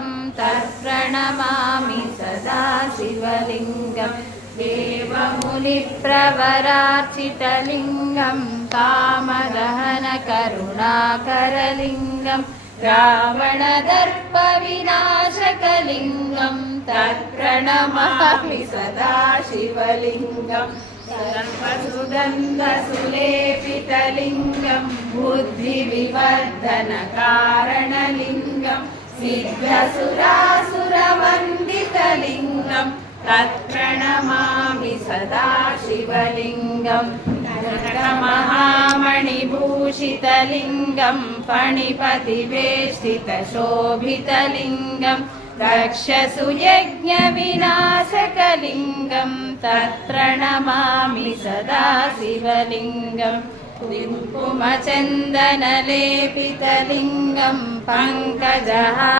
शिवलिङ्गं तत्प्रणमामि सदा शिवलिङ्गं देवमुनिप्रवरार्चितलिङ्गं कामदहनकरुणाकरलिङ्गं रावणदर्पविनाशकलिङ्गं तत्प्रणमामि सदा शिवलिङ्गं सर्वसुगन्धसुलेपितलिङ्गं बुद्धिविवर्धनकारणलिङ्गं सिद्धसुरासुरवन्दितलिङ्गं तत्प्रणमामि सदा शिवलिङ्गं महामणिभूषितलिङ्गं फणिपतिवेष्टितशोभितलिङ्गं दक्षसुयज्ञविनाशकलिङ्गं तत्प्रणमामि सदा शिवलिङ्गं कुङ्कुमचन्दनलेपितलिङ्गं पङ्कजः